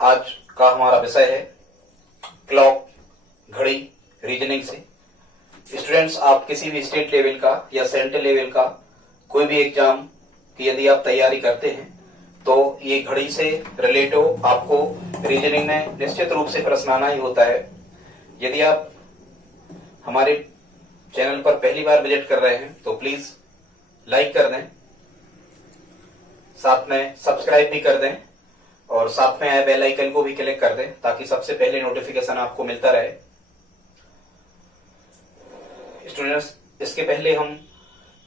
आज का हमारा विषय है क्लॉक, घड़ी, रीजनिंग से। स्टूडेंट्स, आप किसी भी स्टेट लेवल का या सेंट्रल लेवल का कोई भी एग्जाम की यदि आप तैयारी करते हैं तो ये घड़ी से रिलेटेड आपको रीजनिंग में निश्चित रूप से प्रश्न आना ही होता है। यदि आप हमारे चैनल पर पहली बार विजिट कर रहे हैं तो प्लीज लाइक कर दें, साथ में सब्सक्राइब भी कर दें और साथ में आए बेल आइकन को भी क्लिक कर दें ताकि सबसे पहले नोटिफिकेशन आपको मिलता रहे। स्टूडेंट्स, इसके पहले हम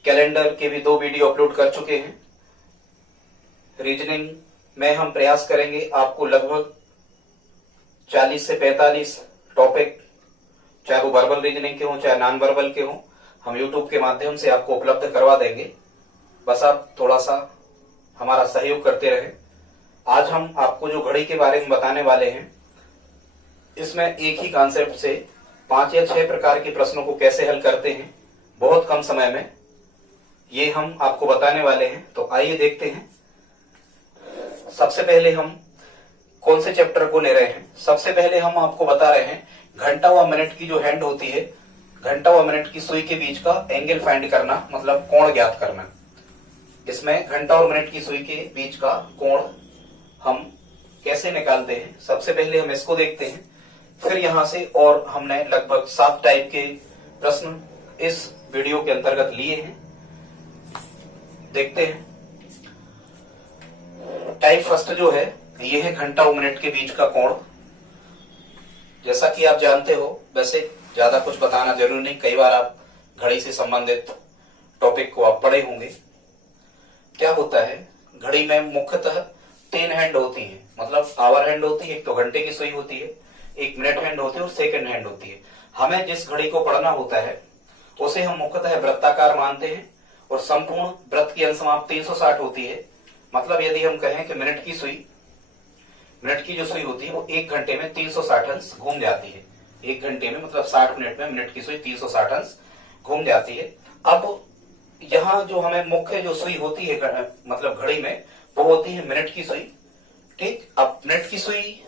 कैलेंडर के भी 2 वीडियो अपलोड कर चुके हैं। रीजनिंग में हम प्रयास करेंगे आपको लगभग 40 से 45 टॉपिक, चाहे वो वर्बल रीजनिंग के हों चाहे नॉन वर्बल के हों, हम यूट्यूब के माध्यम से आपको उपलब्ध करवा देंगे। बस आप थोड़ा सा हमारा सहयोग करते रहें। आज हम आपको जो घड़ी के बारे में बताने वाले हैं, इसमें एक ही कॉन्सेप्ट से 5 या 6 प्रकार के प्रश्नों को कैसे हल करते हैं बहुत कम समय में, ये हम आपको बताने वाले हैं। तो आइए देखते हैं। सबसे पहले हम कौन से चैप्टर को ले रहे हैं। सबसे पहले हम आपको बता रहे हैं घंटा व मिनट की जो हैंड होती है, घंटा व मिनट की सुई के बीच का एंगल फाइंड करना, मतलब कोण ज्ञात करना। इसमें घंटा और मिनट की सुई के बीच का कोण हम कैसे निकालते हैं, सबसे पहले हम इसको देखते हैं। फिर यहां से और हमने लगभग 7 टाइप के प्रश्न इस वीडियो के अंतर्गत लिए हैं, देखते हैं। टाइप फर्स्ट जो है ये है घंटा और मिनट के बीच का कोण। जैसा कि आप जानते हो, वैसे ज्यादा कुछ बताना जरूरी नहीं, कई बार आप घड़ी से संबंधित टॉपिक को आप पढ़े होंगे। क्या होता है, घड़ी में मुख्यतः 3 हैंड होती हैं, मतलब आवर हैंड होती है, एक तो घंटे की सुई होती है, एक मिनट हैंड होती है और सेकंड हैंड होती है। हमें जिस घड़ी को पढ़ना होता है उसे हम मुख्यतः वृत्ताकार मानते हैं और संपूर्ण वृत्त की अनुसमाप्ति 360 होती है। मतलब यदि हम कहें कि मिनट की जो सुई होती है वो 1 घंटे में 360 अंश घूम जाती है। 1 घंटे में मतलब 60 मिनट में मिनट की सुई 360 अंश घूम जाती है। अब यहाँ जो हमें मुख्य जो सुई होती है मतलब घड़ी में, वो होती है मिनट की सुई। ठीक, अब मिनट की सुई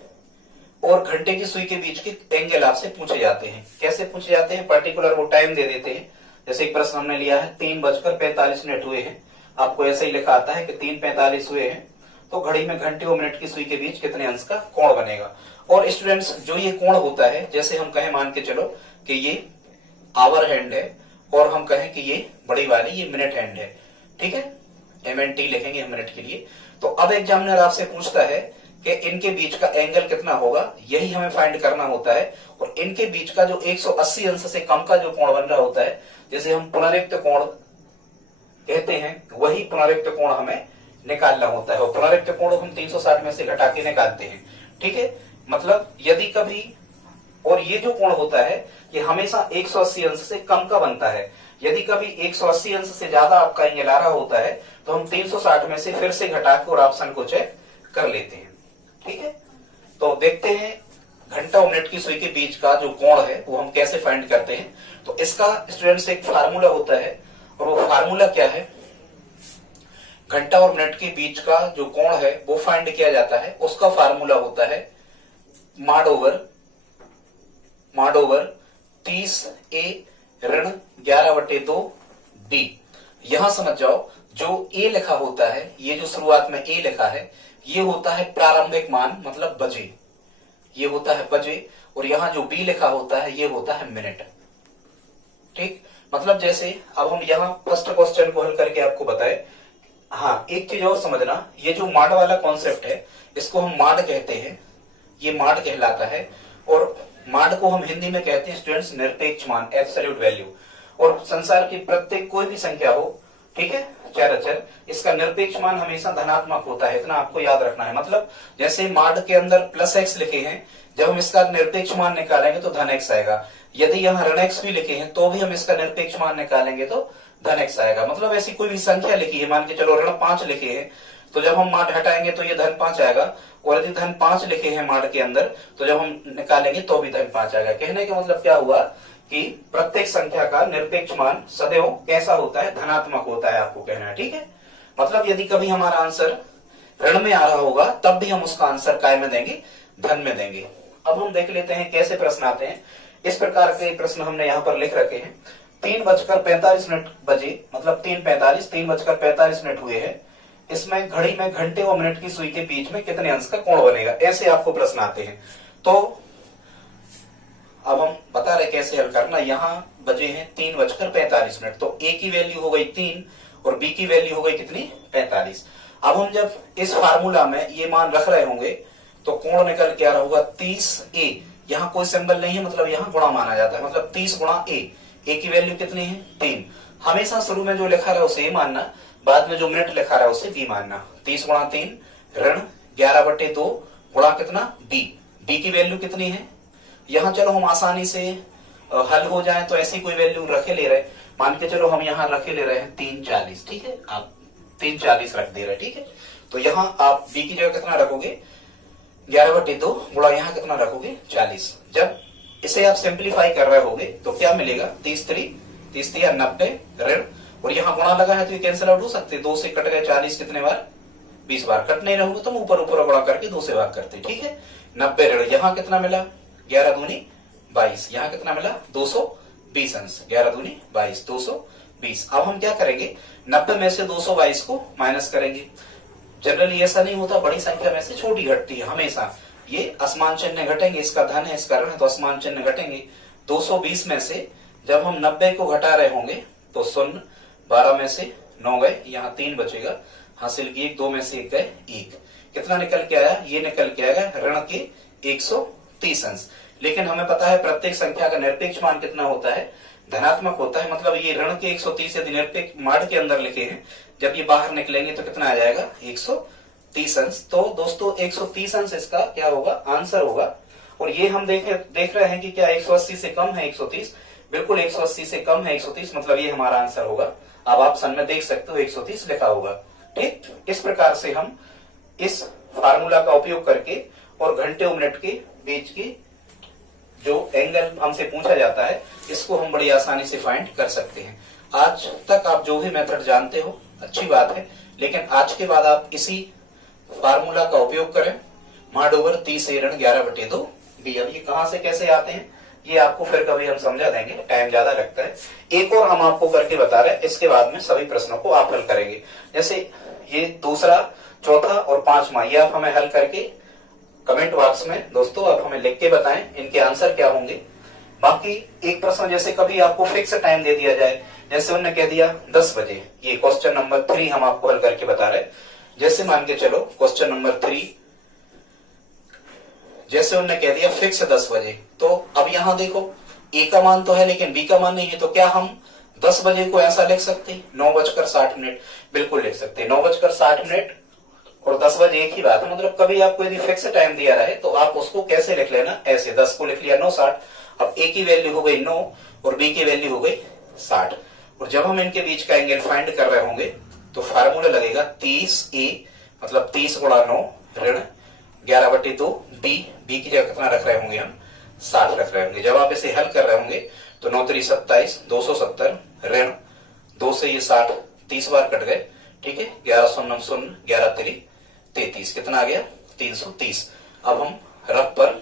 और घंटे की सुई के बीच के एंगल आपसे पूछे जाते हैं। कैसे पूछे जाते हैं, पर्टिकुलर वो टाइम दे देते हैं। जैसे एक प्रश्न हमने लिया है 3:45 हुए हैं, आपको ऐसे ही लिखा आता है कि 3:45 हुए हैं, तो घड़ी में घंटे और मिनट की सुई के बीच कितने अंश का कोण बनेगा। और स्टूडेंट्स, जो ये कोण होता है, जैसे हम कहें, मान के चलो कि ये आवर हैंड है और हम कहें कि ये बड़ी वाली ये मिनट हैंड है, ठीक है, MNT लिखेंगे हम मिनट के लिए। तो अब एग्जामिनर आपसे पूछता है कि इनके बीच का एंगल कितना होगा, यही हमें फाइंड करना होता है। और इनके बीच का जो 180 अंश से कम का जो कोण बन रहा होता है, जिसे हम पुनरुक्त कोण कहते हैं, वही पुनरुक्त कोण हमें निकालना होता है। और पुनरुक्त कोण हम 360 में से घटा के निकालते हैं, ठीक है। मतलब यदि कभी, और ये जो कोण होता है ये हमेशा 180 अंश से कम का बनता है। यदि कभी 180 अंश से ज्यादा आपका एंगल आ रहा होता है तो हम 360 में से फिर से घटा के और ऑप्शन को चेक कर लेते हैं, ठीक है। तो देखते हैं घंटा और मिनट की सुई के बीच का जो कोण है वो हम कैसे फाइंड करते हैं। तो इसका स्टूडेंट्स एक फार्मूला होता है, और वो फार्मूला क्या है, घंटा और मिनट के बीच का जो कोण है वो फाइंड किया जाता है। उसका फार्मूला होता है मॉड ओवर 30A ऋण 11/2D। यहां समझ जाओ, जो A लिखा होता है, ये जो शुरुआत में A लिखा है, ये होता है प्रारंभिक मान, मतलब बजे, ये होता है बजे। और यहां जो B लिखा होता है ये होता है मिनट, ठीक। मतलब जैसे अब हम यहाँ फर्स्ट क्वेश्चन को हल करके आपको बताए। हाँ, एक चीज और समझना, ये जो मॉड वाला कॉन्सेप्ट है इसको हम मॉड कहते हैं, ये मॉड कहलाता है। और मॉड को हम हिंदी में कहते हैं स्टूडेंट्स निरपेक्ष मान, एब्सोल्यूट वैल्यू। और संसार की प्रत्येक कोई भी संख्या हो, ठीक है, चार अचर, इसका निरपेक्ष मान हमेशा धनात्मक होता है, इतना आपको याद रखना है। मतलब जैसे मॉड के अंदर +x लिखे हैं, जब हम इसका निरपेक्ष मान निकालेंगे तो धन x आएगा। यदि यहाँ ऋण x भी लिखे हैं तो भी हम इसका निरपेक्ष मान निकालेंगे तो धन x आएगा। मतलब ऐसी कोई भी संख्या लिखी है, मान के चलो ऋण 5 लिखे हैं, तो जब हम मॉड हटाएंगे तो ये धन 5 आएगा। और यदि धन 5 लिखे हैं मॉड के अंदर तो जब हम निकालेंगे तो भी धन 5 आएगा। कहने का मतलब क्या हुआ कि प्रत्येक संख्या का निरपेक्ष मान सदैव कैसा होता है, धनात्मक होता है, आपको कहना है, ठीक है। मतलब यदि कभी हमारा आंसर ऋण में आ रहा होगा तब भी हम उसका आंसर काय में देंगे, धन में देंगे। अब हम देख लेते हैं कैसे प्रश्न आते हैं। इस प्रकार के प्रश्न हमने यहाँ पर लिख रखे हैं। 3:45 बजे, मतलब 3:45, 3:45 हुए हैं। इसमें घड़ी में घंटे और मिनट की सुई के बीच में कितने अंश का कोण बनेगा, ऐसे आपको प्रश्न आते हैं। तो अब हम बता रहे कैसे हल करना। यहाँ बजे हैं 3:45, तो ए की वैल्यू हो गई 3 और बी की वैल्यू हो गई कितनी, 45। अब हम जब इस फार्मूला में ये मान रख रहे होंगे तो कोण निकल के आ रहा होगा 30A। यहाँ कोई सिंबल नहीं है, मतलब यहाँ गुणा माना जाता है, मतलब 30 गुणा ए की वैल्यू कितनी है, 3। हमेशा शुरू में जो लिखा रहा है उसे ए मानना, बाद में जो मिनट लिखा रहा है उसे बी मानना। 30 गुणा 3 ऋण 11/2 गुणा कितना, बी की वैल्यू कितनी है। यहाँ चलो हम आसानी से हल हो जाए तो ऐसी कोई वैल्यु रखे ले रहे, मान के चलो हम यहाँ रखे ले रहे हैं 340, ठीक है, आप 340 रख दे रहे, ठीक है। तो यहाँ आप बी की जगह कितना रखोगे, 11/2 गुणा यहाँ कितना रखोगे, 40। जब इसे आप सिंप्लीफाई कर रहे होगे तो क्या मिलेगा, 30 या 90 ऋण, और यहाँ गुणा लगा है तो ये कैंसिल आउट हो सकते, 2 से कट गए 40 कितने बार, 20 बार। कट नहीं रहोगे तो ऊपर गुणा करके 2 से भाग करते, ठीक है। 90 ऋण, यहाँ कितना मिला, 11 दूनी 22, यहाँ कितना मिला 220 अंश, 11 दूनी 22, 220। अब हम क्या करेंगे, 90 में से 222 को माइनस करेंगे। जनरली ऐसा नहीं होता, बड़ी संख्या में से छोटी घटती है हमेशा। ये असमान चिन्ह घटेंगे, इसका धन है इसका ऋण है तो असमान चिन्ह घटेंगे। 220 में से जब हम 90 को घटा रहे होंगे तो 0, 12 में से 9 गए, यहाँ 3 बचेगा, हासिल की 1, 2 में से 1 गए 1। कितना निकल के आया, ये निकल के आएगा ऋण के 130 अंश। लेकिन हमें पता है प्रत्येक संख्या का निरपेक्ष मान कितना होता है, धनात्मक होता है। मतलब ये ऋण के 130 यदि निरपेक्ष मान के अंदर लिखे हैं, जब ये बाहर निकलेंगे तो कितना आ जाएगा, 130 अंश। तो दोस्तों 130 अंश इसका क्या होगा, आंसर होगा। और ये हम देख रहे हैं कि क्या 180 से कम है 130, बिल्कुल 180 से कम है 130, मतलब ये हमारा आंसर होगा। अब आप सन में देख सकते हो 130 लिखा होगा, ठीक। इस प्रकार से हम इस फार्मूला का उपयोग करके और घंटे और मिनट के बीच की जो एंगल हमसे पूछा जाता है, इसको हम बड़ी आसानी से फाइंड कर सकते हैं। आज तक आप जो भी मेथड जानते हो अच्छी बात है, लेकिन आज के बाद आप इसी फार्मूला का उपयोग करें। मॉड ओवर 30 ऋण 11/2 बी। अब ये कहां से कैसे आते हैं ये आपको फिर कभी हम समझा देंगे, टाइम ज्यादा लगता है। एक और हम आपको करके बता रहे हैं, इसके बाद में सभी प्रश्नों को आप हल करेंगे। जैसे ये दूसरा, चौथा और 5वां, ये आप हमें हल करके कमेंट बॉक्स में दोस्तों आप हमें लिख के बताएं इनके आंसर क्या होंगे। बाकी एक प्रश्न जैसे कभी आपको फिक्स टाइम दे दिया जाए, जैसे उन्होंने कह दिया 10 बजे, ये क्वेश्चन नंबर 3 हम आपको हल करके बता रहे हैं। जैसे मान के चलो क्वेश्चन नंबर 3, जैसे उन्होंने कह दिया फिक्स 10 बजे, तो अब यहाँ देखो ए का मान तो है लेकिन बी का मान नहीं है, तो क्या हम 10 बजे को ऐसा लिख सकते, 9:60, बिल्कुल लिख सकते 9:60 और 10 बजे एक ही बात है। मतलब कभी आपको यदि फिक्स टाइम दिया रहे तो आप उसको कैसे लिख लेना, ऐसे 10 को लिख लिया 9:60। अब ए की वैल्यू हो गई 9 और बी की वैल्यू हो गई 60, और जब हम इनके बीच का एंगल फाइंड कर रहे होंगे तो फार्मूला लगेगा 30A, मतलब 30 गुणा 9 ऋण 11/2 बी की जगह कितना रख रहे होंगे हम, 60 रख रहे होंगे। जब आप इसे हल कर रहे होंगे तो 9 3 27, 270 ऋण 2 से ये 60, 30 बार कट गए, ठीक है। 11 0 0, 11 3 33, कितना आ गया 330। अब हम रफ पर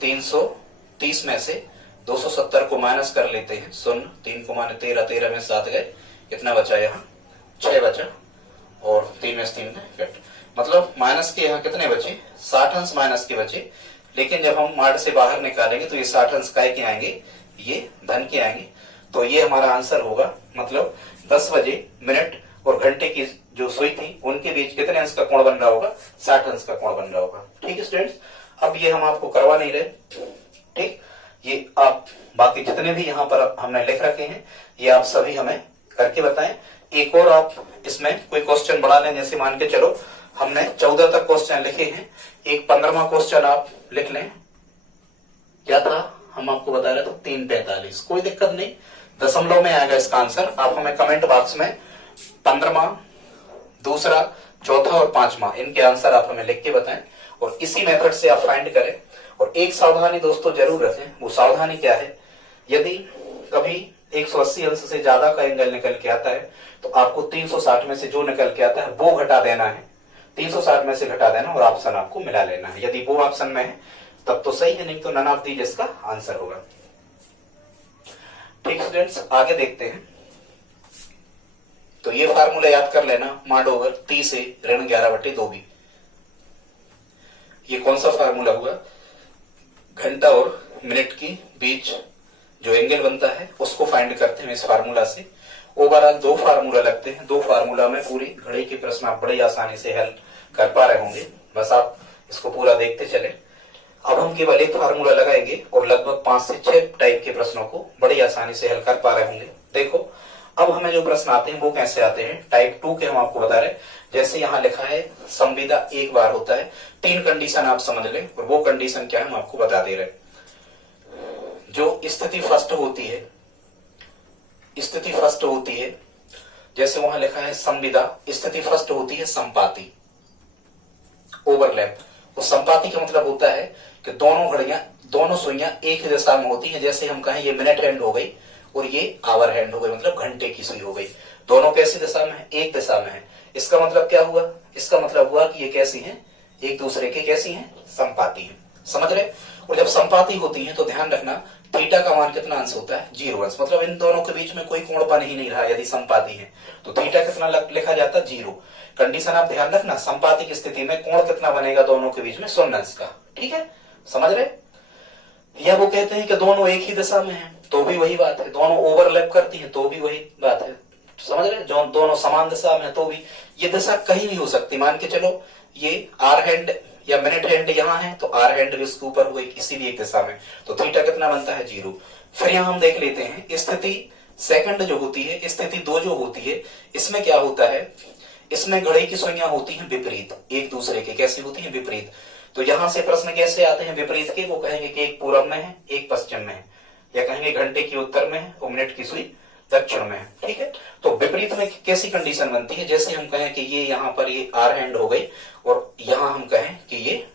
330 में से 270 को माइनस कर लेते हैं, 0 3 को माने 13, 13 में 7 गए, कितना बचा, यहाँ 6 बचा, और 3 में 3 कट, मतलब माइनस के यहाँ कितने बचे, 60 अंश माइनस के बचे। लेकिन जब हम मार्ड से बाहर निकालेंगे तो ये 60 अंश काय के आएंगे, ये धन के आएंगे। तो ये हमारा आंसर होगा, मतलब 10 बजे मिनट और घंटे की जो सुई थी उनके बीच कितने अंश का कोण बन रहा होगा, 60 अंश का कोण बन रहा होगा, ठीक है स्टूडेंट्स। अब ये हम आपको करवा नहीं रहे, ठीक, ये आप बाकी जितने भी यहाँ पर हमने लिख रखे हैं ये आप सभी हमें करके बताएं। एक और आप इसमें कोई क्वेश्चन बढ़ा लें, जैसे मान के चलो हमने 14 तक क्वेश्चन लिखे हैं, एक 15वां क्वेश्चन आप लिख लें। क्या था, हम आपको बता रहे थे 3:45, कोई दिक्कत नहीं, दशमलव में आएगा इसका आंसर। आप हमें कमेंट बॉक्स में 15वां, दूसरा, चौथा और 5वां इनके आंसर आप हमें लिख के बताएं, और इसी मेथड से आप फाइंड करें। और एक सावधानी दोस्तों जरूर रखें, वो सावधानी क्या है, यदि कभी 180 अंश से ज्यादा का एंगल निकल के आता है तो आपको 360 में से जो निकल के आता है वो घटा देना है। 360 में से घटा देना और ऑप्शन आपको मिला लेना है। यदि वो ऑप्शन में है तब तो सही है, नहीं तो नन ऑफ दीज इसका आंसर होगा। ठीक स्टूडेंट्स, आगे देखते हैं। तो ये फार्मूला याद कर लेना, मॉड ओवर 30 से ऋण 11/2b। ये कौन सा फार्मूला हुआ? घंटा और मिनट की बीच जो एंगल बनता है उसको फाइंड करते हैं इस फार्मूला से। ओवरऑल 2 फार्मूला लगते हैं, 2 फार्मूला में पूरी घड़ी के प्रश्न आप बड़ी आसानी से हल कर पा रहे होंगे। बस आप इसको पूरा देखते चले। अब हम केवल एक फार्मूला लगाएंगे और लगभग 5 से 6 टाइप के प्रश्नों को बड़ी आसानी से हल कर पा रहे होंगे। देखो अब हमें जो प्रश्न आते हैं वो कैसे आते हैं, टाइप 2 के हम आपको बता रहे हैं। जैसे यहाँ लिखा है संविदा एक बार होता है, 3 कंडीशन आप समझ लें और वो कंडीशन क्या है हम आपको बता दे रहे हैं। जो स्थिति फर्स्ट होती है, स्थिति फर्स्ट होती है, जैसे वहां लिखा है संविदा, स्थिति फर्स्ट होती है संपाती, ओवरलैप। तो संपाती का मतलब होता है कि दोनों घड़ियां, दोनों सुइयां एक ही दिशा में होती हैं। जैसे हम कहें ये मिनट हैंड हो गई और ये आवर हैंड हो गई, मतलब घंटे की सुई हो गई। दोनों कैसी दिशा में है? एक दिशा में है। इसका मतलब क्या हुआ? इसका मतलब हुआ कि ये कैसी हैं? एक दूसरे के कैसी हैं? संपाती हैं। समझ रहे? और जब संपाती होती हैं तो ध्यान रखना थीटा का मान कितना अंश होता है? 0 अंश। मतलब इन दोनों के बीच में कोई कोण बन ही नहीं रहा यदि संपाती है तो थीटा कितना लिखा जाता है? 0। कंडीशन आप ध्यान रखना, संपाती की स्थिति में कोण कितना बनेगा दोनों के बीच में? 0 अंश का। ठीक है, समझ रहे? या वो कहते हैं कि दोनों एक ही दिशा में हैं तो भी वही बात है, दोनों ओवरलैप करती हैं तो भी वही बात है। समझ रहे? जो दोनों समान दिशा में है तो भी ये दिशा कहीं भी हो सकती। मान के चलो ये आर हैंड या मिनट हैंड यहाँ है तो आर हैंड भी उसके ऊपर हुई किसी भी एक दिशा में, तो थीटा कितना बनता है? 0। फिर यहाँ हम देख लेते हैं स्थिति सेकंड जो होती है, स्थिति 2 जो होती है, इसमें क्या होता है? इसमें घड़ी की सुइयां होती हैं विपरीत, एक दूसरे के। कैसी होती हैं? विपरीत। तो यहां से प्रश्न कैसे आते हैं विपरीत के? वो कहेंगे कि एक पूरब में है, एक पश्चिम में है, या कहेंगे घंटे की उत्तर में है और मिनट की सुई दक्षिण में है। ठीक है, तो विपरीत में कैसी कंडीशन बनती है? जैसे हम कहें कि ये यहाँ पर ये आर हैंड हो गई और यहाँ हम कहें कि ये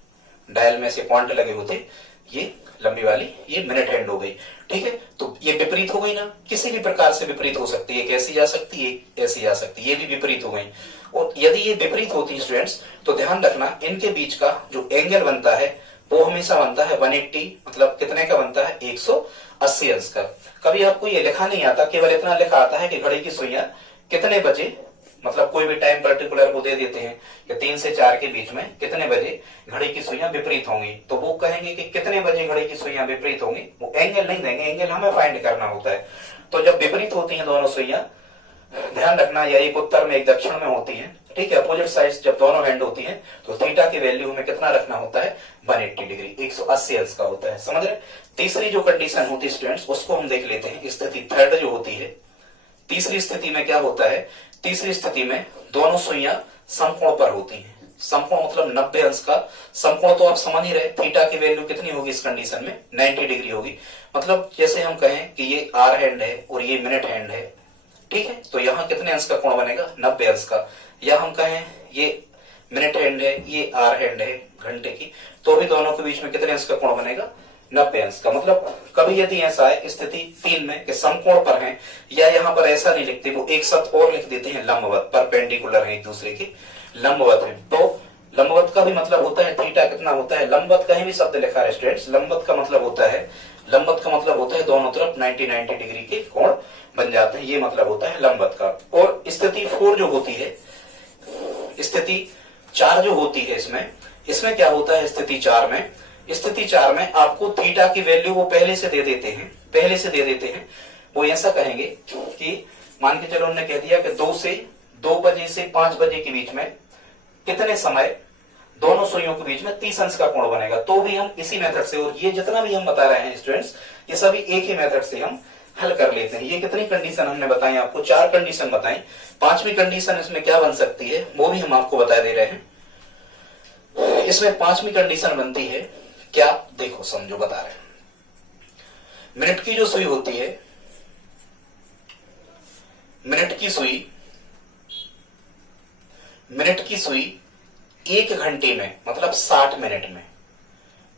डायल में से पॉइंट लगे होते, ये लंबी वाली ये मिनट हैंड हो गई। ठीक है, तो ये विपरीत हो गई ना, किसी भी प्रकार से विपरीत हो सकती है, कैसी जा सकती है? ऐसी जा सकती है, ये भी विपरीत हो गई। और यदि ये विपरीत होती है स्टूडेंट्स तो ध्यान रखना इनके बीच का जो एंगल बनता है वो हमेशा बनता है 180, मतलब कितने का बनता है? 180 अंश का। कभी आपको ये लिखा नहीं आता, केवल इतना लिखा आता है कि घड़ी की सुइयां कितने बजे, मतलब कोई भी टाइम पर्टिकुलर को दे देते हैं कि 3 से 4 के बीच में कितने बजे घड़ी की सुइयां विपरीत होंगी, तो वो कहेंगे कि कितने बजे घड़ी की सुइयां विपरीत होंगी। वो एंगल नहीं देंगे, एंगल हमें फाइंड करना होता है। तो जब विपरीत होती हैं दोनों सुइयां, ध्यान रखना या एक उत्तर में एक दक्षिण में होती है, ठीक है, अपोजिट साइड जब दोनों हैंड होती हैं तो थीटा की वैल्यू हमें कितना रखना होता है? 180 डिग्री, 180 अंश का होता है। समझ रहे? तीसरी जो कंडीशन होती है स्टूडेंट्स उसको हम देख लेते हैं, स्थिति थर्ड जो होती है। तीसरी स्थिति में क्या होता है? तीसरी स्थिति में दोनों सुइयां समकोण पर होती हैं। समकोण मतलब 90 अंश का। समकोण तो आप समझ ही रहे, थीटा की वैल्यू कितनी होगी इस कंडीशन में? 90 डिग्री होगी। मतलब जैसे हम कहें कि ये आर हैंड है और ये मिनट हैंड है, ठीक है, तो यहाँ कितने अंश का कोण बनेगा? 90 अंश का। या हम कहें ये मिनट हैंड है, ये आर हैंड है घंटे की, तो भी दोनों के बीच में कितने अंश का कोण बनेगा? 90 अंश का। मतलब कभी यदि ऐसा है स्थिति 3 में कि समकोण पर हैं, या यहाँ पर ऐसा नहीं लिखते, वो एक शब्द और लिख देते हैं लंबवत, परपेंडिकुलर है एक दूसरे के, लंबवत है। तो लंबवत का भी मतलब होता है थीटा कितना होता है? लंबवत कहीं भी शब्द लिखा है स्टूडेंट्स, लंबवत का मतलब होता है, लंबवत का मतलब होता है दोनों तरफ 90 डिग्री के कोण बन जाते हैं, ये मतलब होता है लंबवत का। और स्थिति 4 जो होती है, स्थिति 4 जो होती है, इसमें क्या होता है? स्थिति 4 में, स्थिति 4 में आपको थीटा की वैल्यू वो पहले से दे देते हैं। वो ऐसा कहेंगे कि मान के चलो उन्होंने कह दिया कि 2 बजे से 5 बजे के बीच में कितने समय दोनों सुइयों के बीच में 30 अंश का कोण बनेगा। तो भी हम इसी मेथड से, और ये जितना भी हम बता रहे हैं स्टूडेंट्स, ये सभी एक ही मेथड से हम हल कर लेते हैं। ये कितनी कंडीशन हमने बताई आपको? 4 कंडीशन बताई। 5वीं कंडीशन इसमें क्या बन सकती है वो भी हम आपको बता दे रहे हैं। इसमें 5वीं कंडीशन बनती है क्या? देखो समझो, बता रहे हैं। मिनट की जो सुई होती है, मिनट की सुई 1 घंटे में, मतलब 60 मिनट में,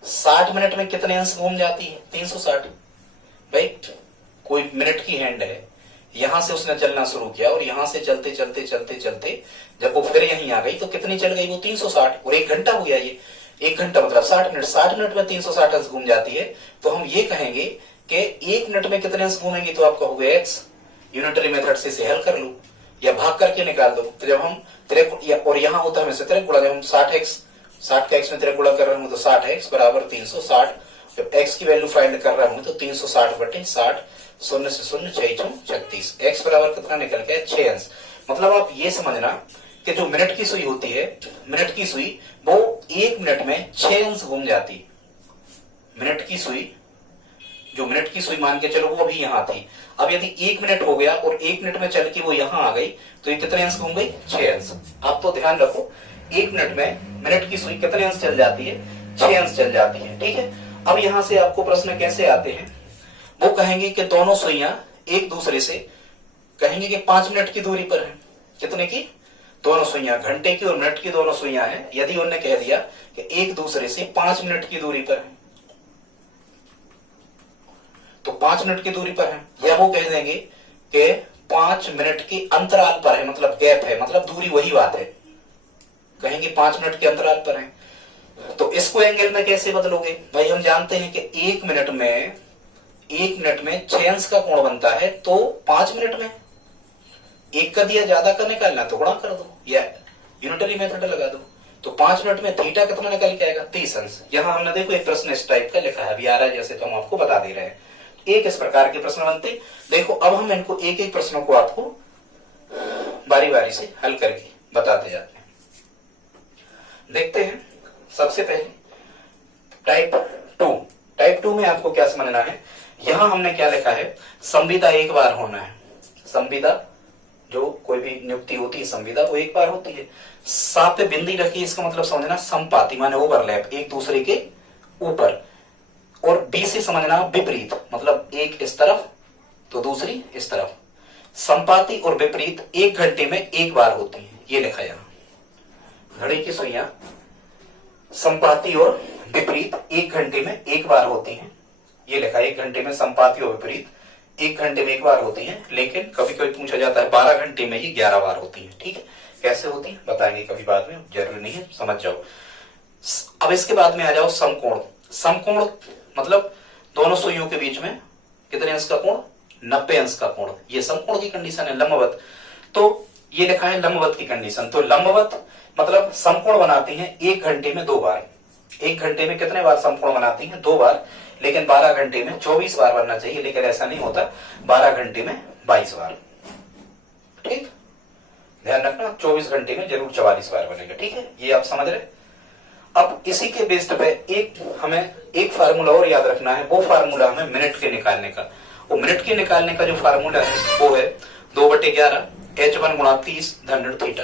60 मिनट में कितने अंश घूम जाती है? 360। भाई कोई मिनट की हैंड है, यहां से उसने चलना शुरू किया और यहां से चलते चलते चलते चलते जब वो फिर यहीं आ गई तो कितनी चल गई वो 360, और 1 घंटा हो गया ये। 1 घंटा मतलब 60 मिनट, 60 मिनट में 360 अंश घूम जाती है। तो हम ये कहेंगे कि 1 मिनट में कितने अंश घूमेंगी, तो आप कहोगे एक्स। यूनिटरी मेथड से इसे हल कर लो या भाग करके निकाल दो। तो जब हम और यहाँ होता है हमेशा तिरक गुणा, जब हम 60 का एक्स में तिरक गुणा कर रहे हूँ तो 60x बराबर 360। जब x की वैल्यू फाइंड कर रहा हूं तो 360 बटे 60, 0 से 0 6 36, x बराबर कितना निकल गया 6 अंश। मतलब आप ये समझना कि जो मिनट की सुई होती है, मिनट की सुई वो 1 मिनट में 6 अंश घूम जाती। मिनट की सुई, जो मिनट की सुई मान के चलो वो अभी यहां थी, अब यदि 1 मिनट हो गया और 1 मिनट में चल के वो यहां आ गई तो ये कितने अंश घूम गई, 6 अंश। आप तो ध्यान रखो 1 मिनट में मिनट की सुई कितने अंश चल जाती है, 6 अंश चल जाती है। ठीक है, अब यहां से आपको प्रश्न कैसे आते हैं, वो कहेंगे कि दोनों सुइयां एक दूसरे से कहेंगे कि 5 मिनट की दूरी पर है। कितने की, दोनों सुइयां, घंटे की और मिनट की दोनों सुइयां हैं। यदि उन्होंने कह दिया कि एक दूसरे से 5 मिनट की दूरी पर है तो 5 मिनट की दूरी पर है, या वो कह देंगे कि 5 मिनट के अंतराल पर है, मतलब गैप है, मतलब दूरी वही बात है, कहेंगे 5 मिनट के अंतराल पर है। तो इसको एंगल में कैसे बदलोगे भाई, हम जानते हैं कि 1 मिनट में 6 अंश का कोण बनता है, तो 5 मिनट में 1 का दिया ज्यादा का निकालना तो गुणा कर दो या यूनिटरी मेथड लगा दो। तो 5 मिनट में थीटा कितना निकल के आएगा, 30 अंश। यहां हमने देखो एक प्रश्न इस टाइप का लिखा है, अभी आ रहा है जैसे, तो हम आपको बता दे रहे हैं एक इस प्रकार के प्रश्न बनते। देखो अब हम इनको एक एक प्रश्नों को आपको बारी बारी से हल करके बताते जाते हैं। देखते हैं सबसे पहले टाइप 2 में आपको क्या समझना है। यहां हमने क्या लिखा है, संविदा एक बार होना है। संविदा, जो कोई भी नियुक्ति होती है संविदा वो एक बार होती है। साथ बिंदी रखी, इसका मतलब समझना संपाती माने ओवरलैप, एक दूसरे के ऊपर। और बी से समझना विपरीत, मतलब एक इस तरफ तो दूसरी इस तरफ। संपाती और विपरीत 1 घंटे में एक बार होती है, ये लिखा यहां। घड़ी की सुइयां संपाती और विपरीत 1 घंटे में एक बार होती हैं, ये लिखा। 1 घंटे में संपाती और विपरीत 1 घंटे में एक बार होती हैं, लेकिन कभी कभी पूछा जाता है 12 घंटे में ही 11 बार होती हैं। ठीक है, कैसे होती है बताएंगे कभी बाद में, जरूरी नहीं है, समझ जाओ। अब इसके बाद में आ जाओ समकोण। समकोण मतलब दोनों सुइयों के बीच में कितने अंश का कोण, 90 अंश का कोण, ये समकोण की कंडीशन है। लंबवत, तो ये लिखा है लंबवत की कंडीशन। तो लंबवत मतलब समकोण बनाती हैं 1 घंटे में 2 बार। 1 घंटे में कितने बार समकोण बनाती हैं, 2 बार। लेकिन 12 घंटे में 24 बार बनना चाहिए, लेकिन ऐसा नहीं होता, 12 घंटे में 22 बार। ठीक, ध्यान रखना 24 घंटे में जरूर 44 बार बनेगा। ठीक है, ये आप समझ रहे। अब इसी के बेस्ड पे हमें एक फार्मूला और याद रखना है, वो फार्मूला हमें मिनट के निकालने का। वो मिनट के निकालने का जो फार्मूला है वो है 2/11 H1 गुणा 30 धन ऋण थीटा।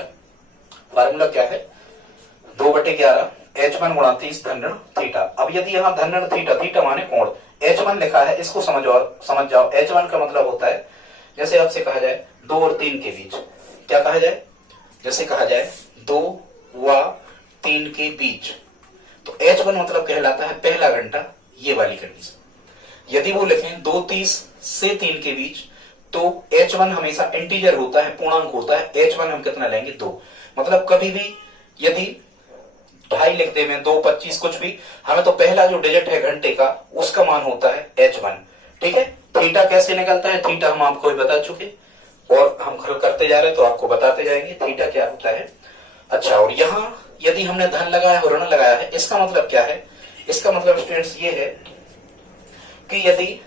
फार्मूला क्या है, 2/11 H1 गुणा 30 धन ऋण थीटा। अब यदि यहाँ धन ऋण थीटा, थीटा माने कोण, H1 लिखा है, इसको समझ जाओ। H1 का मतलब होता है, जैसे आपसे कहा जाए 2 और 3 के बीच, क्या कहा जाए, जैसे कहा जाए 2 व 3 के बीच, तो H1 मतलब कहलाता है पहला घंटा, ये वाली कंडीशन। यदि वो लिखें 2:30 से 3 के बीच, तो H1 हमेशा इंटीजर होता है, पूर्णांक होता है। H1 हम कितना लेंगे, 2। मतलब कभी भी यदि 2.5 लिख दे में 2:25 कुछ भी, हमें तो पहला जो डिजिट है घंटे का उसका मान होता है H1। ठीक है, थीटा कैसे निकलता है, थीटा हम आपको भी बता चुके और हम हल करते जा रहे हैं तो आपको बताते जाएंगे थीटा क्या होता है। अच्छा, और यहां यदि हमने धन लगाया है और ऋण लगाया है, इसका मतलब क्या है, इसका मतलब स्टूडेंट्स ये है कि यदि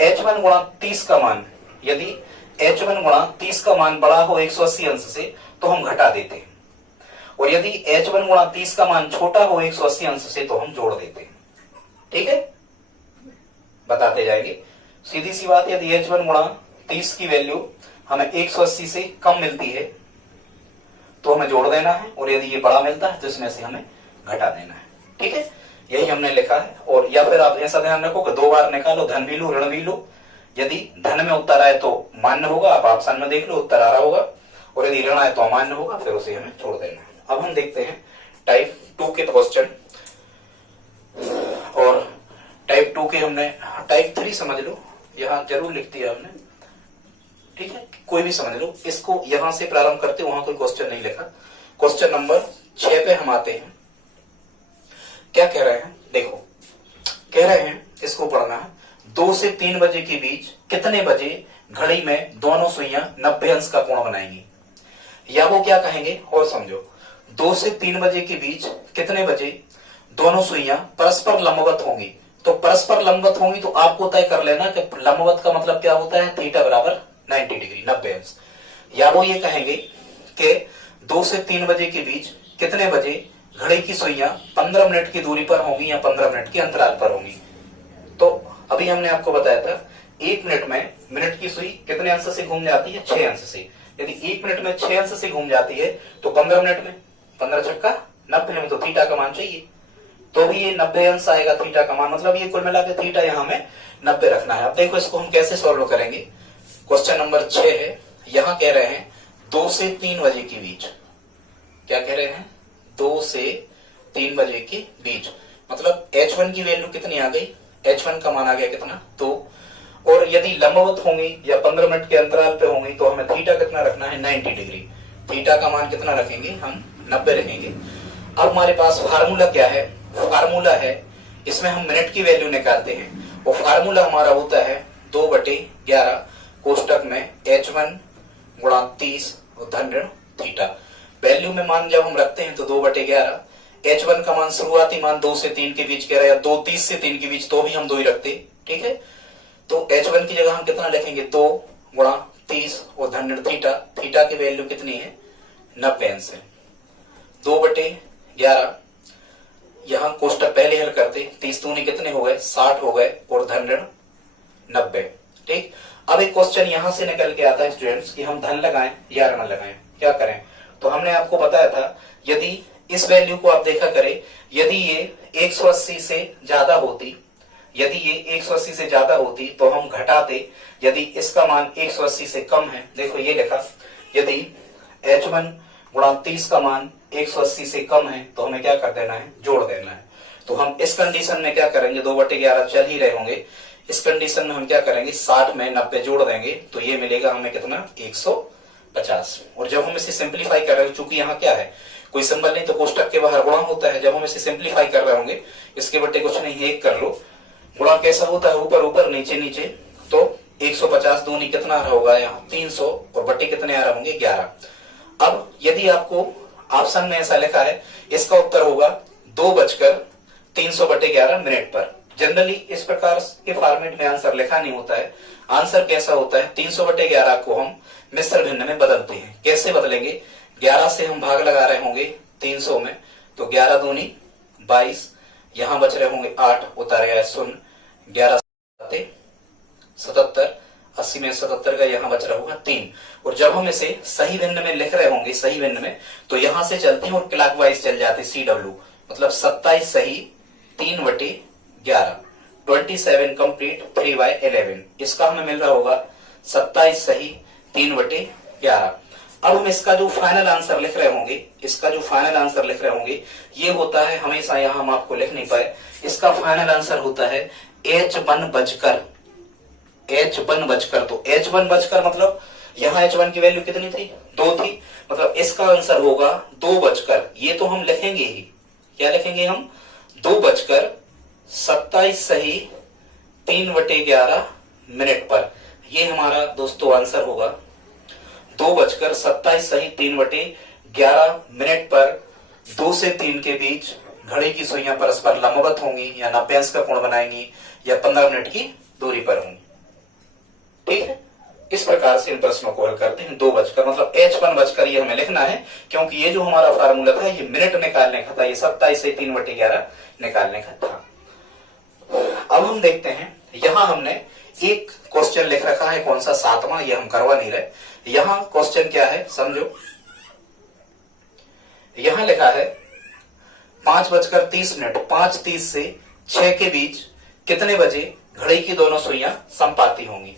H1 गुणा 30 का मान, यदि H1 गुणा 30 का मान बड़ा हो 180 अंश से तो हम घटा देते हैं, और यदि H1 गुणा 30 का मान छोटा हो 180 अंश से तो हम जोड़ देते हैं। ठीक है, बताते जाएंगे। सीधी सी बात, यदि H1 गुणा 30 की वैल्यू हमें 180 से कम मिलती है तो हमें जोड़ देना है, और यदि ये बड़ा मिलता है तो इसमें से हमें घटा देना है। ठीक है, यही हमने लिखा है। और या फिर आप ऐसा ध्यान रखो कि 2 बार निकालो, धन भी लो ऋण भी लो। यदि धन में उत्तर आए तो मान्य होगा, आप ऑप्शन में देख लो उत्तर आ रहा होगा, और यदि ऋण आए तो अमान्य होगा, फिर उसे हमें छोड़ देना है। अब हम देखते हैं टाइप 2 के क्वेश्चन, और टाइप 2 के हमने टाइप 3 समझ लो, यहां जरूर लिख दिया हमने। ठीक है, कोई भी समझ लो। इसको यहां से प्रारंभ करते, वहां कोई क्वेश्चन नहीं लिखा। क्वेश्चन नंबर 6 पे हम आते हैं। क्या कह रहे हैं, देखो कह रहे हैं, इसको पढ़ना है। 2 से 3 बजे के बीच कितने बजे घड़ी में दोनों सुइयां 90 अंश का कोण बनाएंगी। या वो क्या कहेंगे, और समझो, 2 से 3 बजे के बीच कितने बजे दोनों सुइयां परस्पर लंबवत होंगी। तो परस्पर लंबवत होंगी तो आपको तय कर लेना कि लंबवत का मतलब क्या होता है, थीटा बराबर 90 डिग्री, 90 अंश। या वो ये कहेंगे कि 2 से 3 बजे के बीच कितने बजे घड़ी की सुइयां 15 मिनट की दूरी पर होंगी या 15 मिनट के अंतराल पर होंगी। तो अभी हमने आपको बताया था 1 मिनट में मिनट की सुई कितने अंश से घूम जाती है, 6 अंश से। यदि 1 मिनट में 6 अंश से घूम जाती है तो 15 मिनट में 15 छक्का 90 में तो थीटा का मान चाहिए, तो भी ये 90 अंश आएगा थीटा का मान। मतलब ये कुल मिला के थीटा यहाँ में 90 रखना है। अब देखो इसको हम कैसे सॉल्व करेंगे। क्वेश्चन नंबर 6 है, यहां कह रहे हैं 2 से 3 बजे के बीच। क्या कह रहे हैं, 2 से 3 बजे के बीच, मतलब h1 की वैल्यू कितनी आ गई, h1 का मान आ गया कितना, 2। और यदि लंबवत होंगी या 15 मिनट के अंतराल पे होंगी तो हमें थीटा कितना रखना है, 90 डिग्री। थीटा का मान कितना रखेंगे हम, 90 रखेंगे। अब हमारे पास फार्मूला क्या है, फार्मूला है, इसमें हम मिनट की वैल्यू निकालते हैं। वो फार्मूला हमारा होता है 2/11 कोष्टक में h1 गुणा 30 और धन ऋण थीटा। वैल्यू में मान जब हम रखते हैं तो 2/11, h1 का मान शुरुआती मान 2 से 3 के बीच कह रहा है, या 2 30 से 3 के बीच, तो भी हम 2 ही रखते, ठीक है। तो h1 की जगह हम कितना लिखेंगे, 2 गुणा 30 और धन ऋण थीटा। थीटा की वैल्यू कितनी है, 90 अंश है। 2/11 यहां कोष्टक पहले हल करते, 30 दूनी कितने हो गए, 60 हो गए, और धन ऋण 90, ठीक। अब एक क्वेश्चन यहां से निकल के आता है स्टूडेंट्स कि हम धन लगाएं या ऋण लगाएं, क्या करें। तो हमने आपको बताया था, यदि इस वैल्यू को आप देखा करें, यदि ये 180 से ज्यादा होती, यदि ये 180 से ज्यादा होती तो हम घटाते। यदि इसका मान 180 से कम है, देखो ये लिखा, यदि h1 गुणा 30 का मान 180 से कम है तो हमें क्या कर देना है, जोड़ देना है। तो हम इस कंडीशन में क्या करेंगे, 2/11 चल ही रहे होंगे, इस कंडीशन में हम क्या करेंगे, 60 में 90 जोड़ देंगे तो ये मिलेगा हमें कितना, 150। और जब हम इसे सिंप्लीफाई कर रहे हैं, चूंकि यहाँ क्या है, कोई सिंबल नहीं तो कोष्टक के बाहर गुणा होता है, जब हम इसे सिंप्लीफाई कर रहे होंगे, इसके बट्टे कुछ नहीं, 1 कर लो। गुणा कैसा होता है, ऊपर ऊपर नीचे नीचे, तो 150 दूनी कितना आ रहा होगा यहाँ 300, और बट्टे कितने आ रहे होंगे, 11। अब यदि आपको ऑप्शन में ऐसा लिखा है, इसका उत्तर होगा 2:300/11 मिनट पर। जनरली इस प्रकार के फॉर्मेट में आंसर लिखा नहीं होता है। आंसर कैसा होता है, 300/11 को हम मिश्र भिन्न में बदलते हैं। कैसे बदलेंगे, 11 से हम भाग लगा रहे होंगे 300 में, तो 11 दूनी 22, यहां बच रहे होंगे 8, उतारेगा 0, 11 77, 80 में 77 का यहाँ बच रहा होगा 3। और जब हम इसे सही भिन्न में लिख रहे होंगे, सही भिन्न में, तो यहां से चलते हैं और क्लॉकवाइज चल जाते, CW, मतलब 27 सही 3/11, 27 कंप्लीट 3/11। इसका हमें मिल रहा होगा 27 सही 3/11। अब हम इसका जो फाइनल आंसर लिख रहे होंगे, इसका जो फाइनल आंसर लिख रहे होंगे, ये होता है, हमेशा यहां हम आपको लिख नहीं पाए, इसका फाइनल आंसर होता है h1 बचकर, h1 बचकर। तो h1 बचकर मतलब यहाँ h1 की वैल्यू कितनी थी, 2 थी, मतलब इसका आंसर होगा 2 बचकर, ये तो हम लिखेंगे ही, क्या लिखेंगे हम, 2:27 सही 3/11 मिनट पर। ये हमारा दोस्तों आंसर होगा, 2:27 सही 3/11 मिनट पर 2 से 3 के बीच घड़ी की सुइयां परस्पर लंबवत होंगी या 90 अंश का कोण बनाएंगी या 15 मिनट की दूरी पर होंगी, ठीक है। इस प्रकार से इन प्रश्नों को हल करते हैं। 2 बजकर मतलब h1 बचकर ये हमें लिखना है, क्योंकि ये जो हमारा फार्मूला था ये मिनट निकालने का था, ये 27 से 3/11 निकालने का था। अब हम देखते हैं, यहां हमने एक क्वेश्चन लिख रखा है, कौन सा, 7वां, ये हम करवा नहीं रहे। यहां क्वेश्चन क्या है समझो, यहां लिखा है 5:30 मिनट, 5:30 से 6 के बीच कितने बजे घड़ी की दोनों सुइयां समपाती होंगी।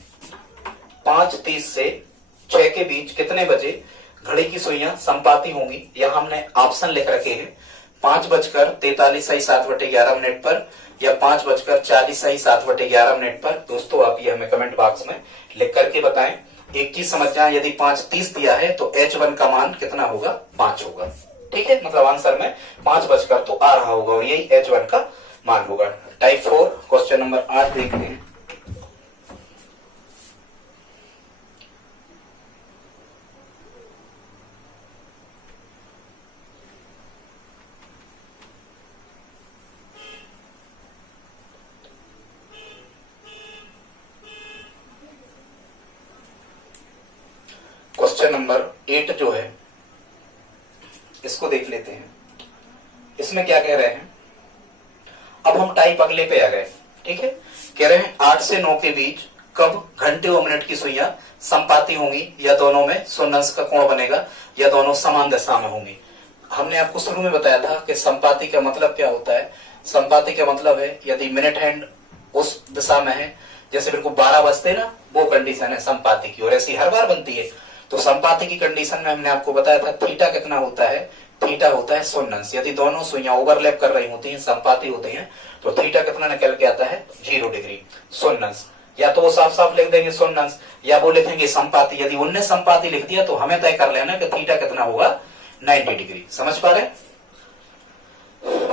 5:30 से 6 के बीच कितने बजे घड़ी की सुइयां समपाती होंगी। यहां हमने ऑप्शन लिख रखे हैं, 5:43 सही 7/11 मिनट पर या 5:40 सही 7/11 मिनट पर। दोस्तों आप ये हमें कमेंट बॉक्स में लिख करके बताएं। एक चीज समझ जाए, यदि 5:30 दिया है तो H1 का मान कितना होगा, 5 होगा। ठीक है, मतलब आंसर में 5 बजकर तो आ रहा होगा और यही H1 का मान होगा। टाइप 4 क्वेश्चन नंबर 8 देखते हैं। क्वेश्चन नंबर 8 जो है इसको देख लेते हैं। इसमें क्या कह रहे हैं, अब हम टाइप अगले पे आ गए। ठीक है, कह रहे हैं 8 से 9 के बीच कब घंटे और मिनट की सुइयां संपाती होंगी, या दोनों में शून्यांश का कोण बनेगा, या दोनों समान दिशा में होंगी। हमने आपको शुरू में बताया था कि संपाती का मतलब क्या होता है। संपाती का मतलब है यदि मिनट हैंड उस दिशा में है, जैसे बिल्कुल 12 बजते ना, वो कंडीशन है संपाती की, और ऐसी हर बार बनती है। तो संपाती की कंडीशन में हमने आपको बताया था थीटा कितना होता है, थीटा होता है शून्यांश। यदि दोनों सुइयां ओवरलैप कर रही होती हैं, संपाती होती हैं, तो थीटा कितना निकल के आता है, 0 डिग्री शून्यांश। या तो वो साफ साफ लिख देंगे शून्यांश, या वो लिखेंगे संपाती। यदि उनने संपाती लिख दिया तो हमें तय कर लेना कि थीटा कितना होगा, 90 डिग्री। समझ पा रहे?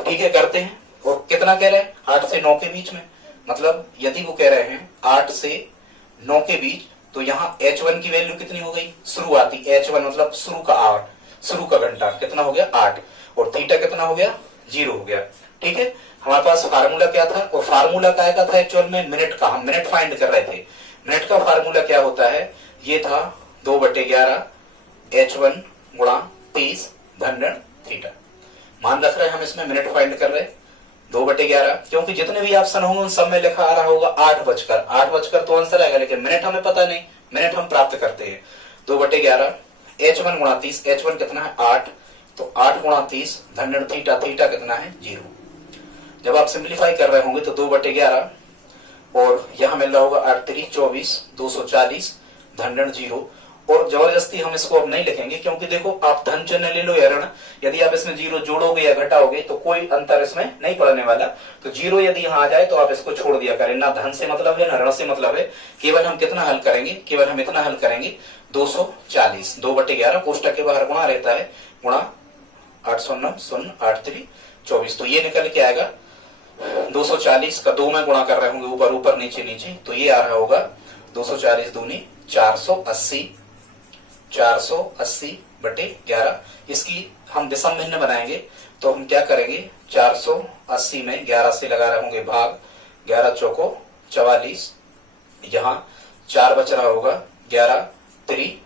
ठीक है, करते हैं। और कितना कह रहे हैं, 8 से 9 के बीच में, मतलब यदि वो कह रहे हैं 8 से 9 के बीच, तो यहाँ H1 की वैल्यू कितनी हो गई, शुरुआती H1 मतलब शुरू का आवर, शुरू का घंटा कितना हो गया, 8, और थीटा कितना हो गया, 0 हो गया। ठीक है, हमारे पास फार्मूला क्या था, और फार्मूला क्या था एक्चुअल में, मिनट का। हम मिनट फाइंड कर रहे थे। मिनट का फार्मूला क्या होता है, ये था 2/11 H1 गुणा 30 धन थीटा। मान रख रहे हैं हम इसमें, मिनट फाइंड कर रहे हैं 2/11, क्योंकि जितने भी ऑप्शन होंगे उन सब में लिखा आ रहा होगा 8 बजकर तो आंसर आएगा, लेकिन मिनट हमें पता नहीं, मिनट हम प्राप्त करते हैं। 2/11 H1 गुणा 30, H1 कितना है 8, तो 8 गुणा 30 धन थीटा, थीटा कितना है 0। जब आप सिंप्लीफाई कर रहे होंगे तो 2/11 और यहां मिल रहा होगा 8 3 24, 240 धन 0। और जबरदस्ती हम इसको अब नहीं लिखेंगे, क्योंकि देखो आप धन चिन्ह ले लो या ऋण, यदि आप इसमें 0 जोड़ोगे या घटाओगे तो कोई अंतर इसमें नहीं पड़ने वाला। तो 0 यदि यहाँ आ जाए तो आप इसको छोड़ दिया करें, ना धन से मतलब है ना ऋण से मतलब है। केवल हम कितना हल करेंगे, केवल हम इतना हल करेंगे 240, 2/11 कोष्टक के बाहर गुणा रहता है, गुणा 809 0 8 3 24, तो ये निकल के आएगा 240 का 2 में गुणा कर रहे होंगे, ऊपर ऊपर नीचे नीचे, तो ये आ रहा होगा 240 दूनी 480, 480/11। इसकी हम विषम भिन्न बनाएंगे, तो हम क्या करेंगे, 480 में 11 से लगा रहे होंगे भाग, 11 चौको 44, यहाँ 4 बच रहा होगा, 11 3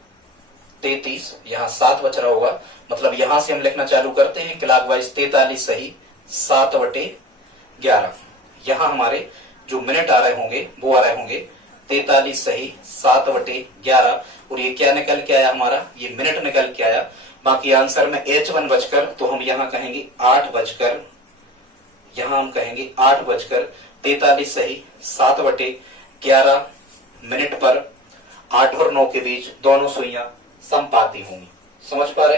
33, यहाँ 7 बच रहा होगा। मतलब यहां से हम लिखना चालू करते हैं क्लॉकवाइज, 43 सही 7/11। यहाँ हमारे जो मिनट आ रहे होंगे वो आ रहे होंगे 43 सही 7/11, और ये क्या निकल के आया हमारा, ये मिनट निकल के आया। बाकी आंसर में H1 बजकर, तो हम यहाँ कहेंगे 8 बजकर, यहाँ हम कहेंगे 8:43 सही 7/11 मिनट पर 8 और 9 के बीच दोनों सुइयां संपाती होंगी। समझ पा रहे?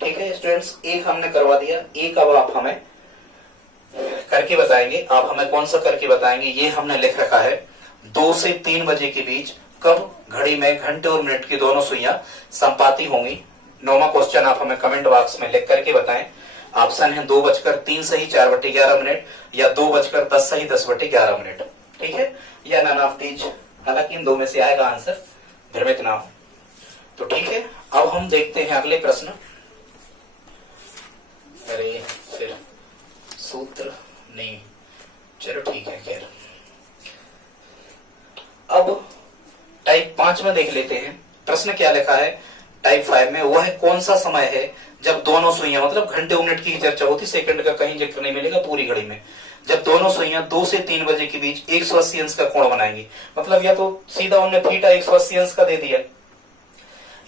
ठीक है स्टूडेंट्स, एक हमने करवा दिया, एक अब आप हमें करके बताएंगे। आप हमें कौन सा करके बताएंगे, ये हमने लिख रखा है 2 से 3 बजे के बीच कब घड़ी में घंटे और मिनट की दोनों सुइयां संपाती होंगी। 9वां क्वेश्चन आप हमें कमेंट बॉक्स में लिख करके बताएं। ऑप्शन है 2:03 सही 4/11 मिनट, या 2:10 सही 10/11 मिनट। ठीक है, या नन ऑफ दीज, हालांकि इन दो में से आएगा आंसर, भ्रमित ना हो। तो ठीक है, अब हम देखते हैं अगले प्रश्न। अरे फिर सूत्र नहीं, चलो ठीक है, खैर अब टाइप 5 में देख लेते हैं। प्रश्न क्या लिखा है टाइप 5 में, वह कौन सा समय है जब दोनों सुइयां, मतलब घंटे और मिनट की चर्चा होती, सेकंड का कहीं जिक्र नहीं मिलेगा पूरी घड़ी में, जब दोनों सुइयां 2 से 3 बजे के बीच 180 अंश का कोण बनाएंगी। मतलब या तो सीधा उन्हें थीटा 180 अंश का दे दिया,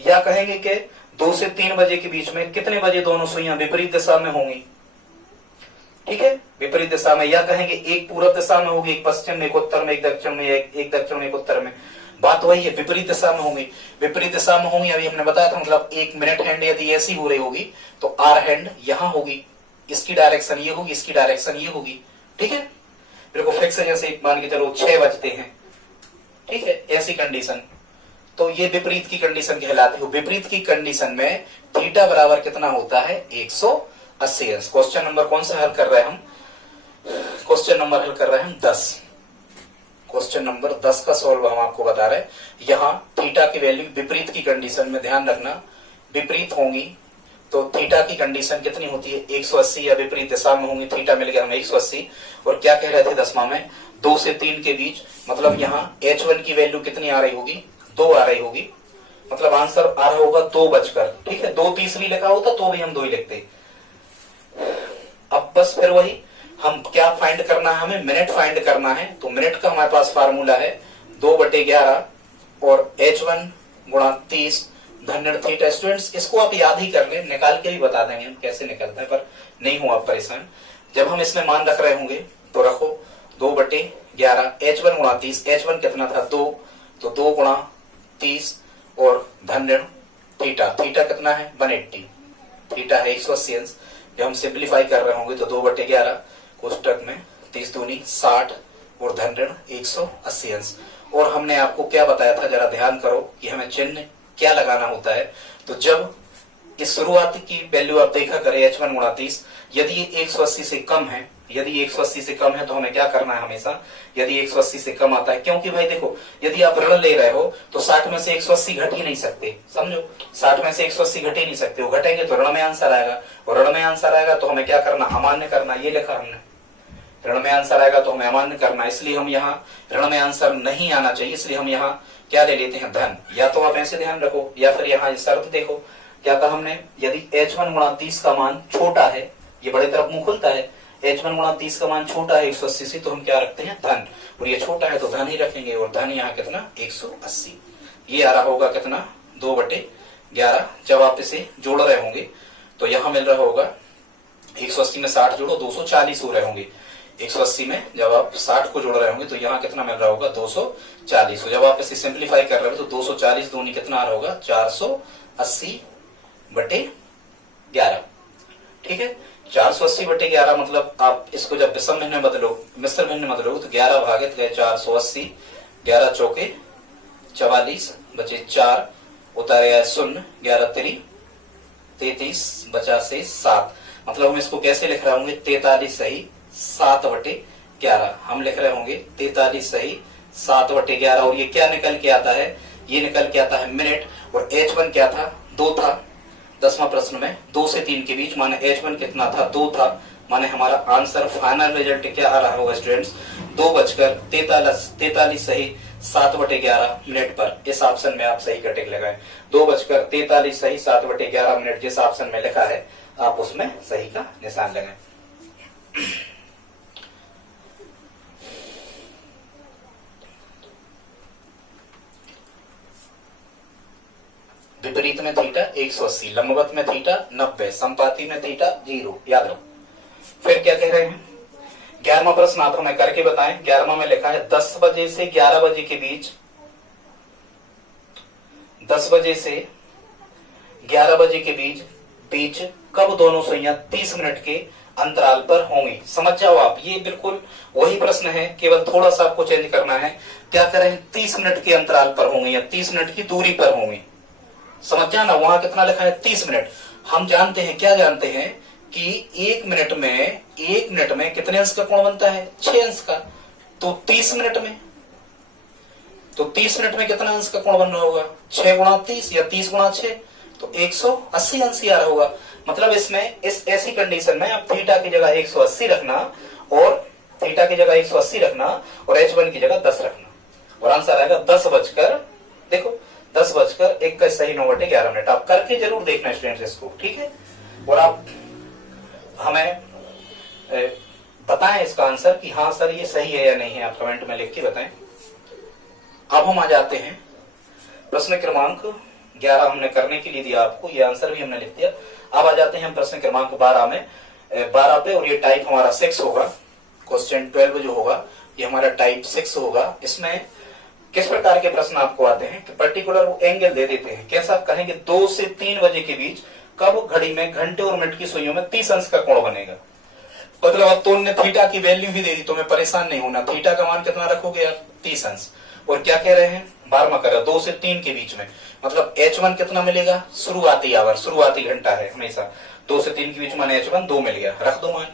या कहेंगे कि 2 से 3 बजे के बीच में कितने बजे दोनों सुइयां विपरीत दिशा में होंगी। ठीक है, विपरीत दिशा में, या कहेंगे एक पूर्व दिशा में होगी, एक पश्चिम में, एक उत्तर में, एक दक्षिण में, एक दक्षिण में, एक उत्तर में। बात वही है, विपरीत दिशा में होंगी। विपरीत दिशा में होंगी, अभी हमने बताया था, मतलब एक मिनट हैंड यदि ऐसी हो रही होगी तो आर हैंड यहां होगी, इसकी डायरेक्शन ये होगी, इसकी डायरेक्शन ये होगी। ठीक है, मेरे को फिक्स जैसे मान के चलो 6 बजते हैं, ठीक है, ऐसी कंडीशन तो ये विपरीत की कंडीशन कहलाती है। विपरीत की कंडीशन में थीटा बराबर कितना होता है 180 अंश। क्वेश्चन नंबर कौन सा हल कर रहे हैं हम? क्वेश्चन नंबर हल कर रहे हैं हम 10। क्वेश्चन नंबर 10 का सॉल्व हम आपको बता रहे हैं। यहाँ थीटा की वैल्यू विपरीत की कंडीशन में, ध्यान रखना, विपरीत होंगी तो थीटा की कंडीशन कितनी होती है 180, या विपरीत दिशा में होंगी थीटा मिल गया हमें 180। और क्या कह रहे थे 10वां में 2 से 3 के बीच, मतलब यहाँ H1 की वैल्यू कितनी आ रही होगी 2 आ रही होगी, मतलब आंसर आ रहा होगा 2 बजकर, ठीक है। 2:30 भी लिखा होता तो भी हम 2 ही लिखते। अब बस फिर वही हम क्या फाइंड करना है, हमें मिनट फाइंड करना है। तो मिनट का हमारे पास फार्मूला है 2/11 और H1 गुणा 30 धन थीटा। स्टूडेंट्स इसको आप याद ही कर लें, निकाल के भी बता देंगे हम कैसे निकलता है, पर नहीं हो आप परेशान। जब हम इसमें मान रख रहे होंगे तो रखो 2/11 H1 गुणा 30। H1 कितना था 2, तो 2 गुणा 30 और धन थीटा। थीटा कितना है 180, थीटा है 180 अंश। जब हम सिंप्लीफाई कर रहे होंगे तो 2/11 कोष्टक में 30 दूनी 60 और धन 180 अंश। और हमने आपको क्या बताया था, जरा ध्यान करो कि हमें चिन्ह क्या लगाना होता है। तो जब इस शुरुआत की वैल्यू आप देखा करें H1 गुणा 30, यदि ये 180 से कम है, यदि 180 से कम है तो हमें क्या करना है हमेशा, यदि 180 से कम आता है, क्योंकि भाई देखो यदि आप ऋण ले रहे हो तो 60 में से 180 घट ही नहीं सकते, समझो 60 में से 180 घट ही नहीं सकते, वो घटेंगे तो ऋण में आंसर आएगा, और ऋण में आंसर आएगा तो हमें क्या करना, अमान्य करना। ये लिखा हमने, ऋण में आंसर आएगा तो हमें अमान्य करना, इसलिए हम यहाँ ऋण में आंसर नहीं आना चाहिए, इसलिए हम यहाँ क्या ले लेते हैं धन। या तो आप ऐसे ध्यान रखो, या फिर यहाँ शर्त देखो क्या कहा हमने, यदि H1 गुणा 30 का मान छोटा है, ये बड़े तरफ मुंह खुलता है, H1 गुणा 30 का मान छोटा है 180 से, तो हम क्या रखते हैं धन, और ये छोटा है तो धन ही रखेंगे, और धन यहाँ कितना 180। ये आ रहा होगा कितना 2/11। जब आप इसे जोड़ रहे होंगे तो यहाँ मिल रहा होगा 180 में 60 जोड़ो 240 हो रहे होंगे। 180 में जब आप 60 को जोड़ रहे होंगे तो यहाँ कितना मिल रहा होगा 240। जब आप इसे सिंप्लीफाई कर रहे हो तो 240 दूनी कितना आ रहा होगा 480/11, ठीक है। 480/11 मतलब आप इसको जब विषम भिन्न में बदलो, मिश्र भिन्न में बदलो तो 11 भागित गए 480, 11 चौके 44 बचे 4, उतारे गया 0, 11 3 33 बचा से 7। मतलब हम इसको कैसे लिख रहे होंगे 43 सही 7/11। हम लिख रहे होंगे 43 सही 7/11, और ये क्या निकल के आता है, ये निकल के आता है मिनट। और H1 क्या था 2 था 10वां प्रश्न में, 2 से 3 के बीच, माने H1 कितना था 2 था, माने हमारा आंसर फाइनल रिजल्ट क्या आ रहा होगा स्टूडेंट्स 2:43 सही 7/11 मिनट पर। इस ऑप्शन में आप सही का टिक लगाएं, 2:43 सही 7/11 मिनट जिस ऑप्शन में लिखा है आप उसमें सही का निशान लगाएं। विपरीत में थीटा 180, लंबवत में थीटा 90, संपाती में थीटा 0, याद रखो। फिर क्या कह रहे हैं 11वां प्रश्न आप हमें करके बताएं। 11वां में लिखा है 10 बजे से 11 बजे के बीच, 10 बजे से 11 बजे के बीच कब दोनों सुइयां 30 मिनट के अंतराल पर होंगी। समझ जाओ आप, ये बिल्कुल वही प्रश्न है, केवल थोड़ा सा आपको चेंज करना है। क्या करें 30 मिनट के अंतराल पर होंगी या 30 मिनट की दूरी पर होंगी। समझ जाना, वहां कितना लिखा है 30 मिनट। हम जानते हैं, क्या जानते हैं कि 1 मिनट में कितने अंश का कोण बनता है 6 अंश का। तो 30 मिनट में कितना अंश का कोण बन रहा होगा 6 गुणा 30 या 30 गुणा 6, तो 180 अंश ही आ रहा होगा। मतलब इसमें इस ऐसी कंडीशन में आप थीटा की जगह 180 रखना और H1 की जगह 10 रखना, और आंसर आएगा 10:21 सही 9/11। आप करके जरूर देखना स्टूडेंट्स इसको, ठीक है। और आप हमें बताएं इसका आंसर कि हाँ सर ये सही है या नहीं है, आप कमेंट में लिख के बताएं। अब हम आ जाते हैं प्रश्न क्रमांक 11 हमने करने के लिए दिया आपको, ये आंसर भी हमने लिख दिया। अब आ जाते हैं हम प्रश्न क्रमांक 12 पे, और ये टाइप हमारा 6 होगा। क्वेश्चन 12 जो होगा ये हमारा टाइप 6 होगा। इसमें किस प्रकार के प्रश्न आपको आते हैं कि पर्टिकुलर वो एंगल दे देते हैं, कैसा कहेंगे 2 से 3 बजे के बीच कब घड़ी में घंटे और मिनट की सुइयों में 30 अंश का कोण बनेगा। मतलब अब तो उन्होंने थीटा की वैल्यू ही दे दी, तुम्हें परेशान नहीं होना, थीटा का मान कितना रखोगे आप 30 अंश। और क्या कह रहे हैं, 12वां कर रहे हैं, 2 से 3 के बीच में, मतलब H1 कितना मिलेगा, शुरुआती आवर, शुरुआती घंटा है हमेशा, 2 से 3 के बीच में H1 2 मिल गया, रख दो मान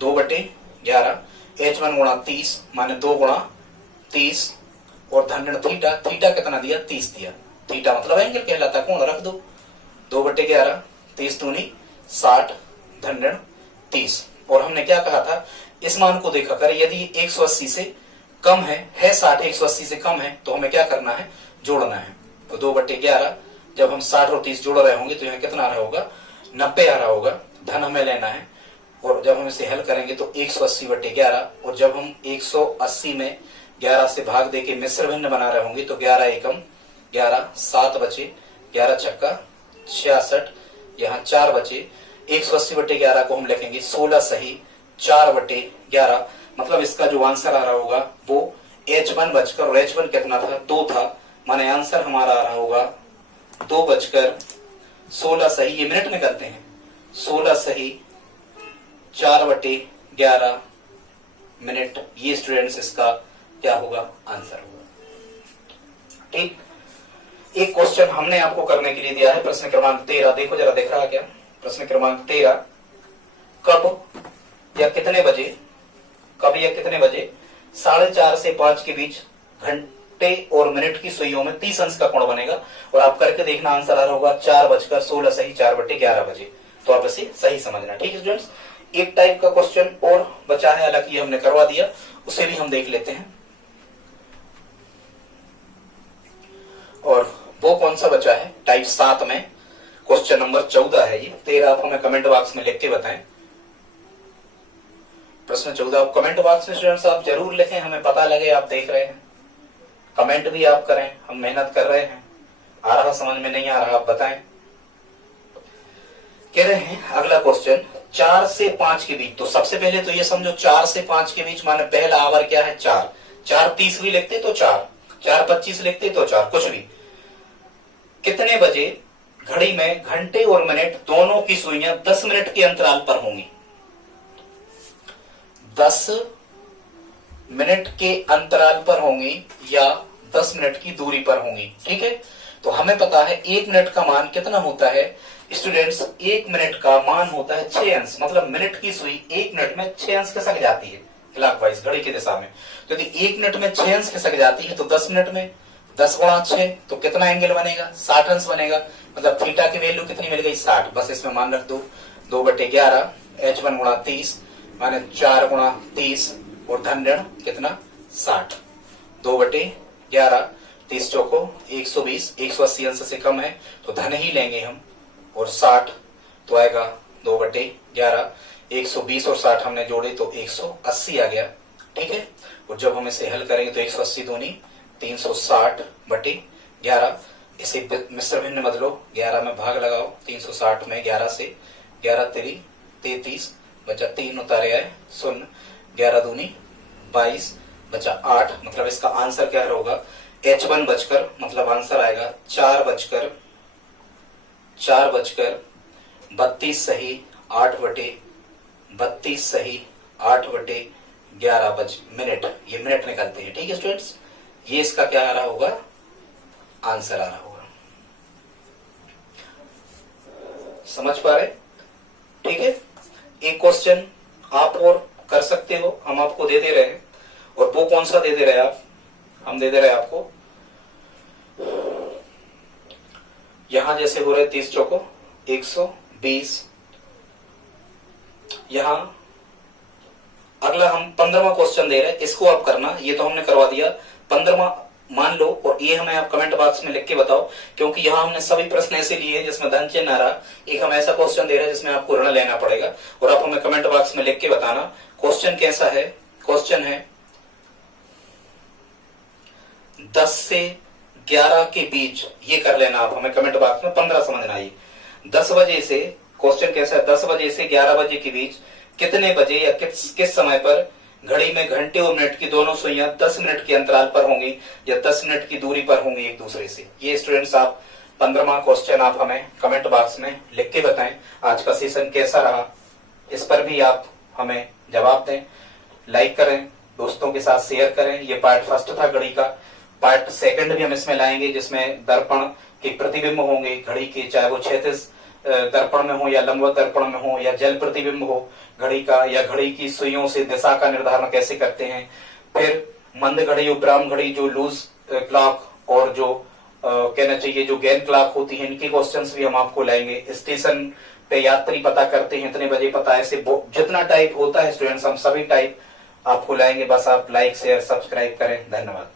2/11, H1 गुणा 30 माने 2 गुणा 30 और धन थीटा, थीटा कितना दिया, 30 दिया, थीटा मतलब एंगल कहलाता, कोण रख दो, 2/11, 30 दूनी 60 धन 30। और हमने क्या कहा था, इस मान को देखा कर, यदि 180 से कम है 60 180 से कम है तो हमें क्या करना है, जोड़ना है। तो 2/11 जब हम 60 और 30 जोड़ रहे होंगे तो यहाँ कितना आ रहा होगा, 90 आ रहा होगा, धन हमें लेना है। और जब हम इसे हल करेंगे तो 180/11, और जब हम 180 में 11 से भाग देके मिश्र भिन्न बना रहे होंगे तो 11 एकम 11, 7 बचे, 11 छक्का 66, यहाँ 4 बचे, 180/11 को हम लिखेंगे 16 सही 4/11, मतलब इसका जो आंसर आ रहा होगा वो H1 बचकर, और H1 कितना था, 2 था, माने आंसर हमारा आ रहा होगा 2 बजकर 16 सही, ये मिनट में करते हैं, 16 सही 4/11 मिनट, ये स्टूडेंट्स इसका क्या होगा, आंसर होगा। ठीक, एक क्वेश्चन हमने आपको करने के लिए दिया है, प्रश्न क्रमांक 13, देखो जरा दिख रहा है क्या, प्रश्न क्रमांक 13, कब या कितने बजे, कब या कितने बजे 4:30 से 5 के बीच घंटे और मिनट की सुइयों में 30 अंश का कोण बनेगा, और आप करके देखना, आंसर आ रहा होगा 4:16 सही 4/11 बजे। तो आप इसे सही समझना, ठीक है स्टूडेंट्स। एक टाइप का क्वेश्चन और बचा है, हालांकि हमने करवा दिया, उसे भी हम देख लेते हैं। और वो कौन सा बचा है, टाइप 7 में क्वेश्चन नंबर 14 है ये, 13 आप हमें कमेंट बॉक्स में लिख के बताएं। प्रश्न 14 आप कमेंट बॉक्स में स्टूडेंट्स आप जरूर लिखें, हमें पता लगे आप देख रहे हैं, कमेंट भी आप करें, हम मेहनत कर रहे हैं, आ रहा समझ में नहीं आ रहा आप बताएं। कह रहे हैं अगला क्वेश्चन 4 से 5 के बीच, तो सबसे पहले तो ये समझो 4 से 5 के बीच माने पहला आवर क्या है, 4, 4:30 भी लिखते तो 4, 4:25 लिखते तो 4, कुछ भी, कितने बजे घड़ी में घंटे और मिनट दोनों की सुइयां 10 मिनट के अंतराल पर होंगी, 10 मिनट के अंतराल पर होंगी या 10 मिनट की दूरी पर होंगी, ठीक है। तो हमें पता है 1 मिनट का मान कितना होता है स्टूडेंट्स, 1 मिनट का मान होता है 6 अंश, मतलब मिनट की सुई 1 मिनट में 6 अंश खिसक जाती है क्लॉकवाइज घड़ी की दिशा में। तो यदि 1 मिनट में 6 अंश खिसक जाती है तो 10 मिनट में 10 गुणा 6 तो कितना एंगल बनेगा, 60 अंश बनेगा, मतलब थीटा की वैल्यू कितनी मिल गई, 60। बस इसमें मान रख दो 2/11, H1 गुणा 30 माने 4 गुणा 30 और धन ऋण कितना 60, 2/11, 30 चौको 120, 180 अंश से कम है तो धन ही लेंगे हम, और 60 तो आएगा 2/11, 120 और 60 हमने जोड़े तो 180 आ गया, ठीक है। और जब हम इसे हल करेंगे तो 180 दूनी 360/11, इसे मिश्र भिन्न बदलो, 11 में भाग लगाओ, 360 में 11 से 11 तेरी 33 बचा 3 उतारे आए 0, 11 दूनी 22 बचा 8, मतलब इसका आंसर क्या होगा, H1 बचकर, मतलब आंसर आएगा 4:32 सही 8/32 सही 8/11 मिनट, ये मिनट निकलते हैं, ठीक है स्टूडेंट्स। ये इसका क्या आ रहा होगा, आंसर आ रहा होगा, समझ पा रहे, ठीक है। एक क्वेश्चन आप और कर सकते हो, हम आपको दे रहे हैं, और वो कौन सा दे रहे हैं आप, हम दे रहे हैं आपको, यहां जैसे हो रहे 30 चौको 120, यहां अगला हम 15वां क्वेश्चन दे रहे हैं, इसको आप करना, ये तो हमने करवा दिया, 15वां मान लो, और ये हमें आप कमेंट बॉक्स में लिख के बताओ, क्योंकि यहाँ हमने सभी प्रश्न ऐसे लिए जिसमें धन चिन्ह आ रहा, एक हम ऐसा क्वेश्चन दे रहे हैं जिसमें आपको ऋण लेना पड़ेगा, और आप हमें कमेंट बॉक्स में लिख के बताना क्वेश्चन कैसा है। क्वेश्चन है 10 से 11 के बीच, ये कर लेना आप हमें कमेंट बॉक्स में, 15 समझना, ये 10 बजे से, क्वेश्चन कैसा है, 10 बजे से 11 बजे के बीच कितने बजे या किस समय पर घड़ी में घंटे और मिनट की दोनों सुइयां 10 मिनट के अंतराल पर होंगी या 10 मिनट की दूरी पर होंगी एक दूसरे से। ये स्टूडेंट्स आप 15वां क्वेश्चन आप हमें कमेंट बॉक्स में लिख के बताएं आज का सेशन कैसा रहा, इस पर भी आप हमें जवाब दें, लाइक करें, दोस्तों के साथ शेयर करें। ये पार्ट फर्स्ट था घड़ी का। पार्ट सेकंड भी हम इसमें लाएंगे, जिसमें दर्पण के प्रतिबिंब होंगे घड़ी के, चाहे वो क्षैतिज दर्पण में हो या लंबवत दर्पण में हो या जल प्रतिबिंब हो घड़ी का, या घड़ी की सुइयों से दिशा का निर्धारण कैसे करते हैं। फिर मंद घड़ी, उपराम घड़ी, जो लूज क्लॉक और जो कहना चाहिए जो गैन क्लॉक होती है, इनके क्वेश्चंस भी हम आपको लाएंगे। स्टेशन पे यात्री पता करते हैं इतने बजे पता, ऐसे जितना टाइप होता है स्टूडेंट्स हम सभी टाइप आपको लाएंगे। बस आप लाइक शेयर सब्सक्राइब करें। धन्यवाद।